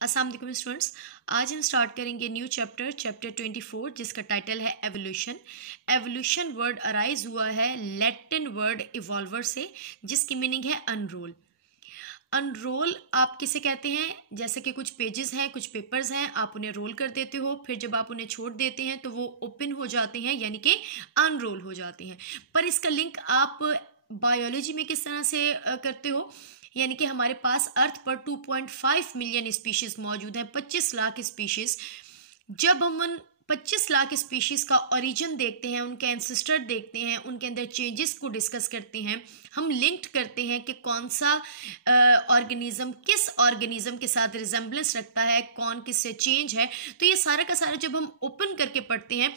अस्सलाम वालेकुम स्टूडेंट्स। आज हम स्टार्ट करेंगे न्यू चैप्टर 24 जिसका टाइटल है एवोल्यूशन। एवोल्यूशन वर्ड अराइज हुआ है लैटिन वर्ड इवॉल्वर से, जिसकी मीनिंग है अनरोल। अनरोल आप किसे कहते हैं? जैसे कि कुछ पेजेस हैं, कुछ पेपर्स हैं, आप उन्हें रोल कर देते हो, फिर जब आप उन्हें छोड़ देते हैं तो वो ओपन हो जाते हैं, यानी कि अनरोल हो जाते हैं। पर इसका लिंक आप बायोलॉजी में किस तरह से करते हो? यानी कि हमारे पास अर्थ पर 2.5 मिलियन स्पीशीज मौजूद हैं, 25 लाख स्पीशीज। जब हम उन 25 लाख स्पीशीज का ओरिजिन देखते हैं, उनके एंसेस्टर देखते हैं, उनके अंदर चेंजेस को डिस्कस करते हैं, हम लिंक्ड करते हैं कि कौन सा ऑर्गेनिज्म किस ऑर्गेनिज्म के साथ रिजेम्बलेंस रखता है, कौन किससे चेंज है, तो ये सारा का सारा जब हम ओपन करके पढ़ते हैं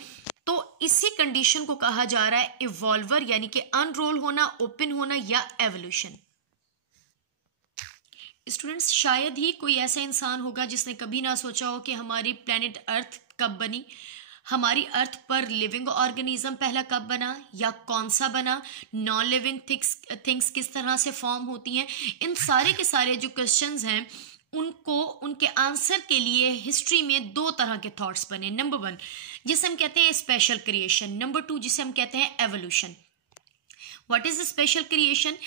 तो इसी कंडीशन को कहा जा रहा है इवॉल्वर, यानी कि अनरोल होना, ओपन होना या एवोल्यूशन। स्टूडेंट्स, शायद ही कोई ऐसा इंसान होगा जिसने कभी ना सोचा हो कि हमारी प्लेनेट अर्थ कब बनी, हमारी अर्थ पर लिविंग ऑर्गेनिज्म पहला कब बना या कौन सा बना, नॉन लिविंग थिंग्स किस तरह से फॉर्म होती हैं। इन सारे के सारे जो क्वेश्चंस हैं उनको उनके आंसर के लिए हिस्ट्री में दो तरह के थॉट्स बने। नंबर 1 जिसे हम कहते हैं स्पेशल क्रिएशन, नंबर 2 जिसे हम कहते हैं evolution. What is special creation?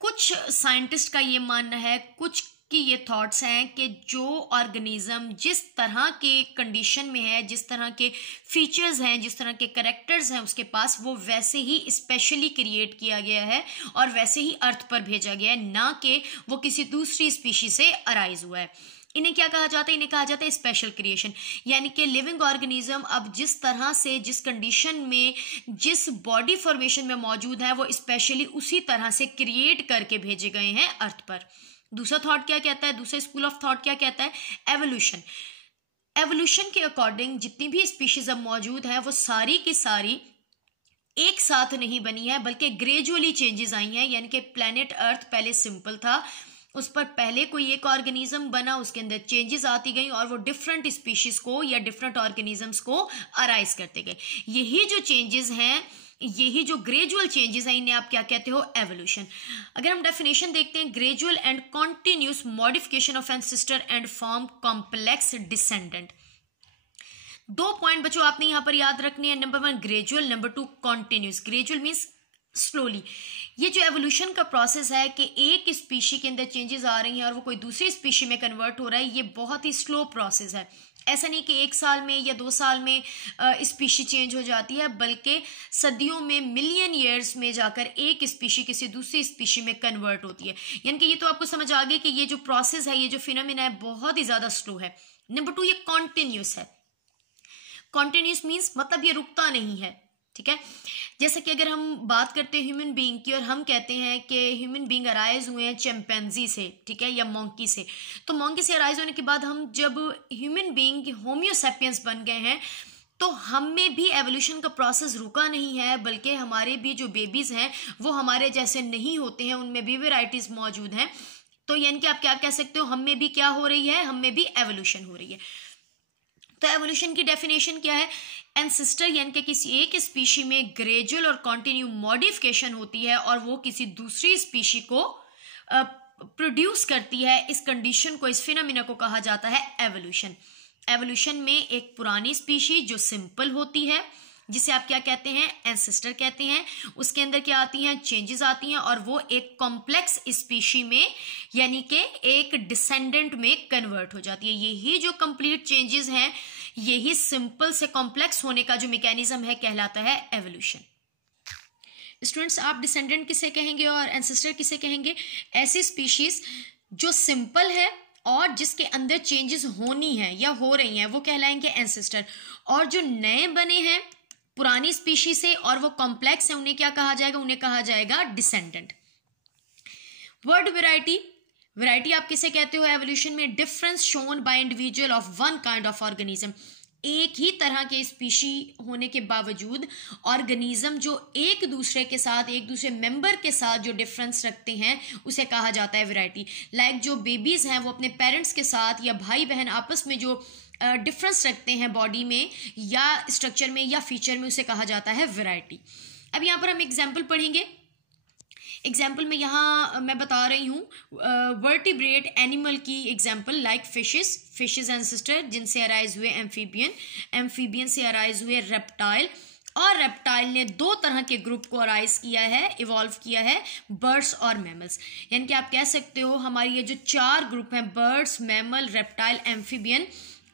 कुछ साइंटिस्ट का ये मानना है, कुछ की ये थॉट्स हैं कि जो ऑर्गेनिज्म जिस तरह के कंडीशन में है, जिस तरह के फीचर्स हैं, जिस तरह के करेक्टर्स हैं उसके पास, वो वैसे ही स्पेशली क्रिएट किया गया है और वैसे ही अर्थ पर भेजा गया है, ना कि वो किसी दूसरी स्पीशीज से अराइज हुआ है। इन्हें क्या कहा जाता है? इन्हें कहा जाता है स्पेशल क्रिएशन। यानी कि लिविंग ऑर्गेनिज्म अब जिस तरह से, जिस कंडीशन में, जिस बॉडी फॉर्मेशन में मौजूद है, वो स्पेशली उसी तरह से क्रिएट करके भेजे गए हैं अर्थ पर। दूसरा थॉट क्या कहता है, दूसरा स्कूल ऑफ थॉट क्या कहता है? एवोल्यूशन। एवोल्यूशन के अकॉर्डिंग जितनी भी स्पीशीज अब मौजूद है वो सारी की सारी एक साथ नहीं बनी है, बल्कि ग्रेजुअली चेंजेस आई हैं। यानी कि प्लेनेट अर्थ पहले सिंपल था, उस पर पहले कोई एक ऑर्गेनिज्म बना, उसके अंदर चेंजेस आती गई और वो डिफरेंट स्पीशीज को या डिफरेंट ऑर्गेनिजम्स को अराइज करते गए। यही जो चेंजेस हैं, यही जो ग्रेजुअल चेंजेस हैं, इन्हें आप क्या कहते हो? एवोल्यूशन। अगर हम डेफिनेशन देखते हैं, gradual and continuous modification of ancestor and form complex descendant. 2 point बच्चों आपने यहां पर याद रखने हैं। Number 1 gradual, number 2 continuous. Gradual means slowly. ये जो एवोल्यूशन का प्रोसेस है कि एक स्पीशी के अंदर चेंजेस आ रही हैं और वो कोई दूसरी स्पीशी में कन्वर्ट हो रहा है, ये बहुत ही स्लो प्रोसेस है। ऐसा नहीं कि 1 साल में या 2 साल में स्पीशी चेंज हो जाती है, बल्कि सदियों में, मिलियन ईयर्स में जाकर एक स्पीशी किसी दूसरी स्पीशी में कन्वर्ट होती है। यानी कि ये तो आपको समझ आ गई कि ये जो प्रोसेस है, ये जो फिनोमेना है, बहुत ही ज्यादा स्लो है। नंबर 2 ये कॉन्टिन्यूस है। कॉन्टिन्यूस मीन्स मतलब ये रुकता नहीं है, ठीक है। जैसे कि अगर हम बात करते हैं ह्यूमन बीइंग की और हम कहते हैं कि ह्यूमन बीइंग अराइज हुए हैं चिंपैंजी से, ठीक है, या मंकी से, तो मंकी से अराइज होने के बाद हम जब ह्यूमन बीइंग होमियोसेपियंस बन गए हैं तो हम में भी एवोल्यूशन का प्रोसेस रुका नहीं है, बल्कि हमारे भी जो बेबीज हैं वो हमारे जैसे नहीं होते हैं, उनमें भी वेराइटीज मौजूद हैं। तो यानी कि आप क्या कह सकते हो, हम में भी क्या हो रही है? हम में भी एवोल्यूशन हो रही है। तो एवोल्यूशन की डेफिनेशन क्या है? एंसेस्टर यानी कि किसी एक स्पीशी में ग्रेजुअल और कॉन्टिन्यू मॉडिफिकेशन होती है और वो किसी दूसरी स्पीशी को प्रोड्यूस करती है। इस कंडीशन को, इस फिनोमिना को कहा जाता है एवोल्यूशन। एवोल्यूशन में एक पुरानी स्पीशी जो सिंपल होती है, जिसे आप क्या कहते हैं? एंसेस्टर कहते हैं, उसके अंदर क्या आती हैं? चेंजेस आती हैं और वो एक कॉम्प्लेक्स स्पीशी में, यानी कि एक डिसेंडेंट में कन्वर्ट हो जाती है। यही जो कंप्लीट चेंजेस हैं, यही सिंपल से कॉम्प्लेक्स होने का जो मैकेनिज्म है, कहलाता है एवोल्यूशन। स्टूडेंट्स, आप डिसेंडेंट किसे कहेंगे और एंसेस्टर किसे कहेंगे? ऐसी स्पीशीज जो सिंपल है और जिसके अंदर चेंजेस होनी है या हो रही हैं, वो कहलाएंगे एंसेस्टर। और जो नए बने हैं पुरानी स्पीशी से और वो कॉम्प्लेक्स है, उन्हें क्या कहा जाएगा? उन्हें कहा जाएगा डिसेंडेंट। Word variety. वेराइटी आप किसे कहते हो? एवोल्यूशन में difference shown by individual of one kind of organism. एक ही तरह के स्पीशी होने के बावजूद ऑर्गेनिज्म जो एक दूसरे के साथ, एक दूसरे मेंबर के साथ जो डिफरेंस रखते हैं, उसे कहा जाता है वैरायटी। लाइक जो बेबीज हैं वो अपने पेरेंट्स के साथ या भाई बहन आपस में जो डिफरेंस रखते हैं बॉडी में या स्ट्रक्चर में या फीचर में, उसे कहा जाता है वैरायटी। अब यहाँ पर हम एग्जाम्पल पढ़ेंगे। एग्जाम्पल में यहाँ मैं बता रही हूँ वर्टिब्रेट एनिमल की एग्जाम्पल लाइक फिशेस एंसेस्टर जिनसे अराइज हुए एम्फीबियन से अराइज हुए रेप्टाइल, और रेप्टाइल ने दो तरह के ग्रुप को अराइज किया है, इवॉल्व किया है, बर्ड्स और मैमल्स। यानी कि आप कह सकते हो हमारी ये जो चार ग्रुप हैं, बर्ड्स, मैमल, रेप्टाइल, एम्फीबियन,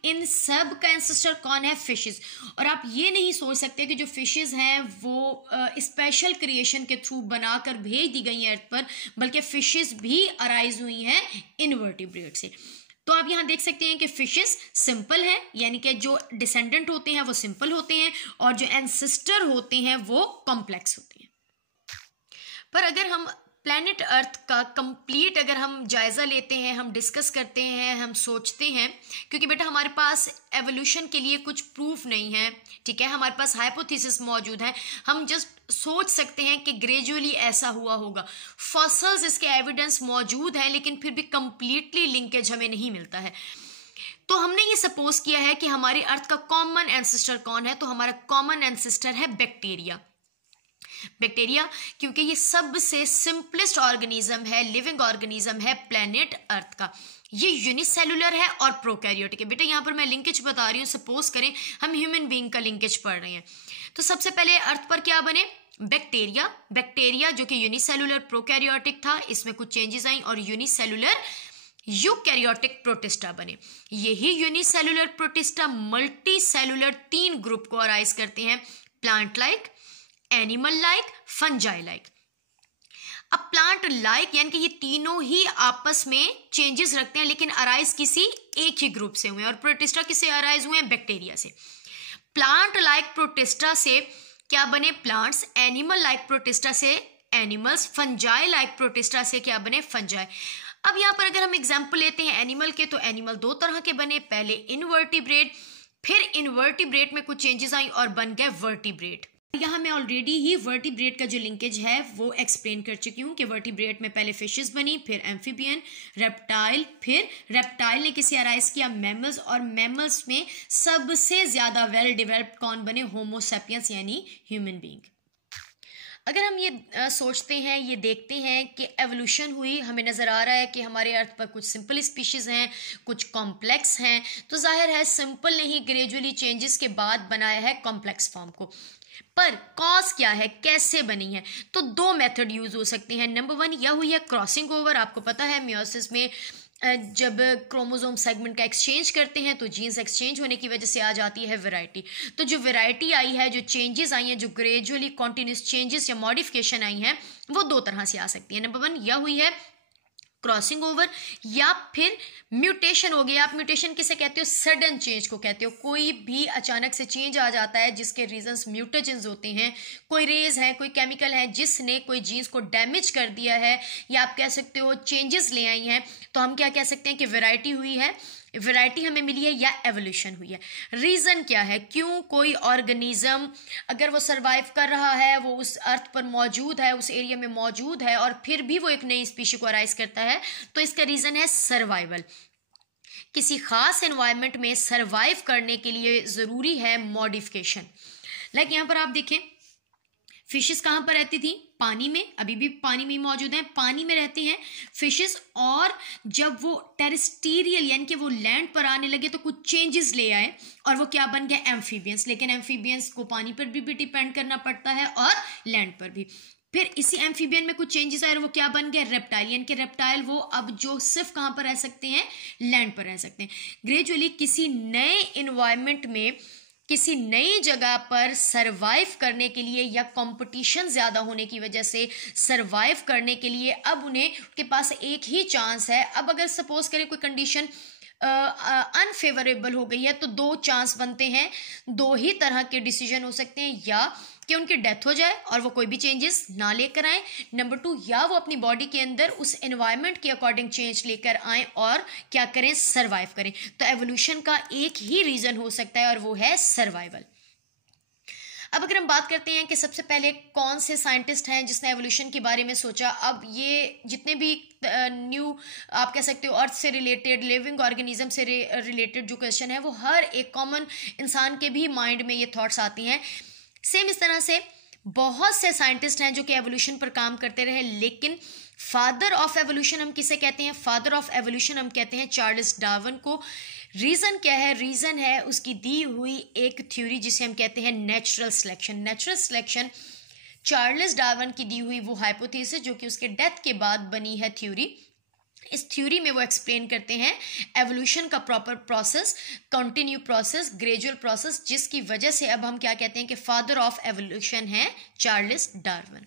इन सब का एंसेस्टर कौन है? फिशेस। और आप ये नहीं सोच सकते कि जो फिशेस हैं वो स्पेशल क्रिएशन के थ्रू बनाकर भेज दी गई हैं अर्थ पर, बल्कि फिशेस भी अराइज हुई हैं इनवर्टिब्रेट से। तो आप यहाँ देख सकते हैं कि फिशेस सिंपल है, यानी कि जो डिसेंडेंट होते हैं वो सिंपल होते हैं, और जो एंसेस्टर होते हैं वो कॉम्प्लेक्स होते हैं। पर अगर हम प्लैनेट अर्थ का कंप्लीट अगर हम जायज़ा लेते हैं, हम डिस्कस करते हैं, हम सोचते हैं, क्योंकि बेटा हमारे पास एवोल्यूशन के लिए कुछ प्रूफ नहीं है, ठीक है, हमारे पास हाइपोथेसिस मौजूद है, हम जस्ट सोच सकते हैं कि ग्रेजुअली ऐसा हुआ होगा। फॉसिल्स इसके एविडेंस मौजूद है, लेकिन फिर भी कंप्लीटली लिंकेज हमें नहीं मिलता है। तो हमने ये सपोज किया है कि हमारे अर्थ का कॉमन एंसेस्टर कौन है, तो हमारा कॉमन एंसेस्टर है बैक्टीरिया। क्योंकि ये सबसे सिंपलेस्ट ऑर्गेनिज्म है, लिविंग ऑर्गेनिज्म है प्लैनेट अर्थ का। ये यूनिसेलुलर है और प्रोकैरियोटिक है। बेटा यहाँ पर मैं लिंकेज बता रही हूँ, सपोज करें हम ह्यूमन बीइंग का लिंकेज पढ़ रहे हैं, तो सबसे पहले अर्थ पर क्या बने? बैक्टीरिया जो कि यूनिसेलुलर प्रोकैरियोटिक था, इसमें कुछ चेंजेस आई और यूनिसेलुलर यूकैरियोटिक प्रोटिस्टा बने। यही यूनिसेलुलर प्रोटिस्टा मल्टी सेलुलर तीन ग्रुप को अराइज करते हैं, plant like, animal like, fungi like. अब प्लांट लाइक यानी कि ये तीनों ही आपस में चेंजेस रखते हैं, लेकिन अराइज किसी एक ही ग्रुप से हुए हैं, और प्रोटिस्टा किससे अराइज हुए हैं? बैक्टीरिया से। प्लांट लाइक प्रोटिस्टा से क्या बने? प्लांट्स। एनिमल लाइक प्रोटिस्टा से एनिमल्स। फंजाई लाइक प्रोटिस्टा से क्या बने? फंजाई। अब यहाँ पर अगर हम एग्जाम्पल लेते हैं एनिमल के, तो एनिमल दो तरह के बने, पहले इनवर्टिब्रेट, फिर इनवर्टिब्रेट में कुछ चेंजेस आई और बन गए वर्टिब्रेट। यहाँ मैं ऑलरेडी ही वर्टिब्रेट का जो लिंकेज है वो एक्सप्लेन कर चुकी हूँ कि वर्टिब्रेट में पहले फिशेस बनी, फिर एम्फीबियन, रेप्टाइल, फिर रेप्टाइल ने किसी अराइज किया? मैमल्स, और मैमल्स में सबसे ज्यादा वेल डेवलप्ड कौन बने? होमो सैपियंस यानी ह्यूमन बीइंग। अगर हम ये सोचते हैं, ये देखते हैं कि एवोल्यूशन हुई, हमें नज़र आ रहा है कि हमारे अर्थ पर कुछ सिंपल स्पीशीज़ हैं, कुछ कॉम्प्लेक्स हैं, तो जाहिर है सिंपल नहीं, ग्रेजुअली चेंजेस के बाद बनाया है कॉम्प्लेक्स फॉर्म को। पर कॉज क्या है, कैसे बनी है? तो दो मेथड यूज हो सकते हैं। नंबर वन यह हुई है क्रॉसिंग ओवर। आपको पता है मियोसिस में जब क्रोमोसोम सेगमेंट का एक्सचेंज करते हैं तो जीन्स एक्सचेंज होने की वजह से आ जाती है वैरायटी। तो जो वैरायटी आई है, जो चेंजेस आई हैं, जो ग्रेजुअली कॉन्टिन्यूस चेंजेस या मॉडिफिकेशन आई हैं, वो दो तरह से आ सकती है। नंबर वन यह हुई है क्रॉसिंग ओवर, या फिर म्यूटेशन हो गया। आप म्यूटेशन किसे कहते हो? सडन चेंज को कहते हो। कोई भी अचानक से चेंज आ जाता है जिसके रीजंस म्यूटेशंस होते हैं, कोई रेज है, कोई केमिकल है जिसने कोई जीन्स को डैमेज कर दिया है, या आप कह सकते हो चेंजेस ले आई हैं, तो हम क्या कह सकते हैं कि वैरायटी हुई है, वैरायटी हमें मिली है, या एवोल्यूशन हुई है। रीजन क्या है, क्यों कोई ऑर्गेनिज्म अगर वो सरवाइव कर रहा है, वो उस अर्थ पर मौजूद है, उस एरिया में मौजूद है, और फिर भी वो एक नई स्पीशी को अराइज करता है, तो इसका रीजन है सर्वाइवल। किसी खास एनवायरनमेंट में सरवाइव करने के लिए जरूरी है मॉडिफिकेशन। लाइक यहाँ पर आप देखें, फिशेस कहाँ पर रहती थी? पानी में, अभी भी पानी में ही मौजूद हैं, पानी में रहती हैं फिशेस। और जब वो टेरेस्ट्रियल यानी कि वो लैंड पर आने लगे तो कुछ चेंजेस ले आए और वो क्या बन गए? एम्फीबियंस। लेकिन एम्फीबियंस को पानी पर भी डिपेंड करना पड़ता है और लैंड पर भी। फिर इसी एम्फीबियन में कुछ चेंजेस आए और वो क्या बन गए? रेप्टाइल। यानी कि रेप्टाइल वो अब जो सिर्फ कहाँ पर रह सकते हैं? लैंड पर रह सकते हैं। ग्रेजुअली किसी नए इन्वायरमेंट में, किसी नई जगह पर सरवाइव करने के लिए, या कंपटीशन ज़्यादा होने की वजह से सरवाइव करने के लिए अब उनके पास एक ही चांस है। अब अगर सपोज करें कोई कंडीशन अनफेवरेबल हो गई है, तो दो चांस बनते हैं, दो ही तरह के डिसीजन हो सकते हैं, या कि उनकी डेथ हो जाए और वो कोई भी चेंजेस ना लेकर आए, नंबर टू, या वो अपनी बॉडी के अंदर उस एनवायरनमेंट के अकॉर्डिंग चेंज लेकर आए और क्या करें? सर्वाइव करें। तो एवोल्यूशन का एक ही रीजन हो सकता है और वो है सर्वाइवल। अब अगर हम बात करते हैं कि सबसे पहले कौन से साइंटिस्ट हैं जिसने एवोल्यूशन के बारे में सोचा, अब ये जितने भी न्यू आप कह सकते हो अर्थ से रिलेटेड, लिविंग ऑर्गेनिज्म से रिलेटेड जो क्वेश्चन है, वो हर एक कॉमन इंसान के भी माइंड में ये थॉट्स आती हैं। सेम इस तरह से बहुत से साइंटिस्ट हैं जो कि एवोल्यूशन पर काम करते रहे, लेकिन फादर ऑफ एवोल्यूशन हम किसे कहते हैं? फादर ऑफ एवोल्यूशन हम कहते हैं चार्ल्स डार्विन को। रीज़न क्या है? रीज़न है उसकी दी हुई एक थ्योरी जिसे हम कहते हैं natural selection. Natural selection Charles Darwin की दी हुई वो हाइपोथेसिस जो कि उसके डेथ के बाद बनी है थ्योरी। इस थ्योरी में वो एक्सप्लेन करते हैं एवोल्यूशन का proper process, continue process, gradual process, जिसकी वजह से अब हम क्या कहते हैं कि फादर ऑफ एवोल्यूशन है चार्ल्स डार्विन।